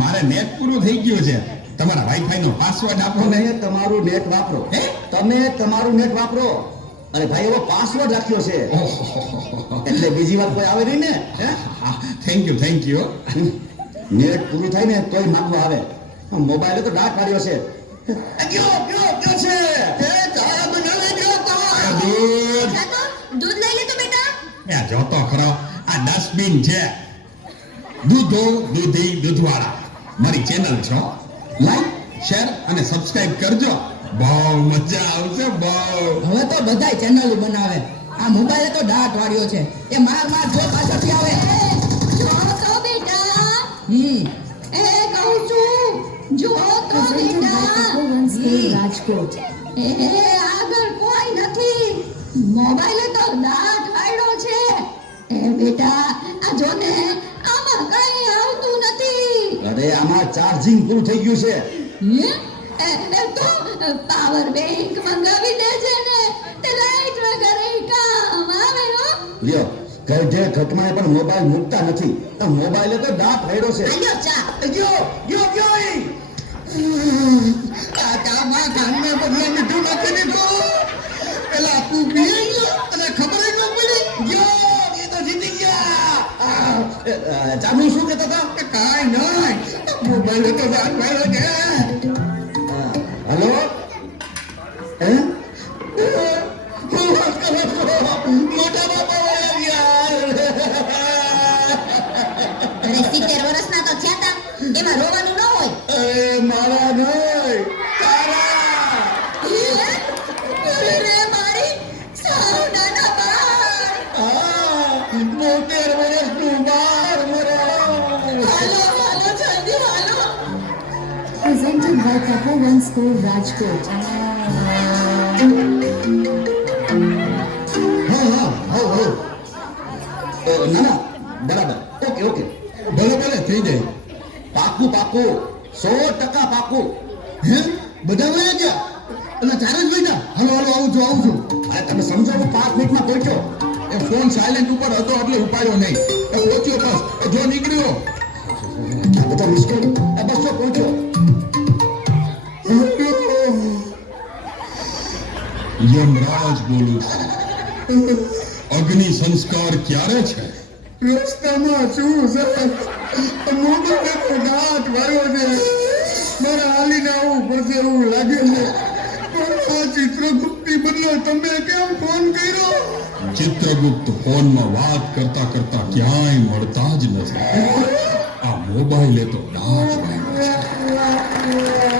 મારે નેટ પૂરું થઈ ગયું છે. તમારા વાઈફાઈ નો પાસવર્ડ આપો ને. તમે તમારું નેટ વાપરો. તમે તમારું નેટ વાપરો. અરે ભાઈ એવો પાસવર્ડ રાખ્યો છે એટલે બીજી વાર કોઈ આવે નહીં ને. Thank you. નેટ પૂરું થાય ને તોય માંગવા આવે. મોબાઈલે તો ડાક પાડ્યો છે. કયો છે એ ચા બનાવી ગયો તો દૂધ દૂધ લઈ લે તો બેટા. જોતો ખરો, આ ડસ્ટબિન છે. દૂધી દૂધવાળા મારી ચેનલ છો. લાઈક શેર અને સબસ્ક્રાઇબ કરજો. બહુ મજા આવશે. બહુ. હવે તો બધાય ચેનલ બનાવે. આ મોબાઈલે તો દાંત વાળ્યો છે. એ માર જો પાછળથી આવે. જો તો બેટા. હમ એ કહું છું જો તો બેટા. રાજકોટ એ આગળ કોઈ નથી. મોબાઈલે તો દાંત વાળ્યો છે. એ બેટા આ જો ને આમાં કઈ આવતું નથી. અરે આમાં ચાર્જિંગ પૂરું થઈ ગયું છે. તો પાવર બેંક મંગાવી દેજે ને. તે લાઈટ વગર કામ આવે હો. લ્યો ગઢે ઘટમાએ પણ મોબાઈલ મૂકતા નથી. તો મોબાઈલે તો દાંત વાળ્યો છે. આલ્યો ચા. ગયો આ ચામાં કાનને બદલે મીઠું નાખી દીધું. પેલા તું પી ગયો અને ખબર ન પડી. ગયો એ તો જીતી ગયા. ચાનું શું કહેતા હતા કે કાઈ નહીં મોબાઈલે તો દાંત વાળ્યો છે. હેલો હું વાત કરો છો? મોટા બાપા અરે 70 વર્ષના તો થયા તા. એમાં રોવાનું ન હોય. અરે મારા નહીં તારા. અરે રે મારી સાવ નાના બાળ. 70 વર્ષનું બાર મરો. હાલો જલ્દી હાલો. presented by Tapovan School Rajkot ના બરાબર. ઓકે ભલે થઈ જાય. પાકું 100% પાકું. હે બધા વયા ગયા અને ચાર જ બેઠા. હાલો આવું છું. અરે તમે સમજો હું 5 મિનિટમાં પહોંચ્યો. એ ફોન સાયલેન્ટ ઉપર હતો એટલે ઉપાડ્યો નહીં. એ પહોંચ્યો બસ. જો નીકળ્યો. આ બધા મુશ્કેલ. બસ તો પહોંચ્યો. યમરાજ બોલું છું. અગ્નિ સંસ્કાર ક્યારે છે? રસ્તામાં શું છે મોબાઈલ દાંત વાળ્યો છે. મારા હાલીને આવું પડશે એવું લાગે છે. પણ આ ચિત્રગુપ્તી બદલે તમે કેમ ફોન કર્યો? ચિત્રગુપ્ત ફોનમાં વાત કરતા ક્યાંય મળતા જ નથી. આ મોબાઈલે તો દાંત વાળ્યો છે.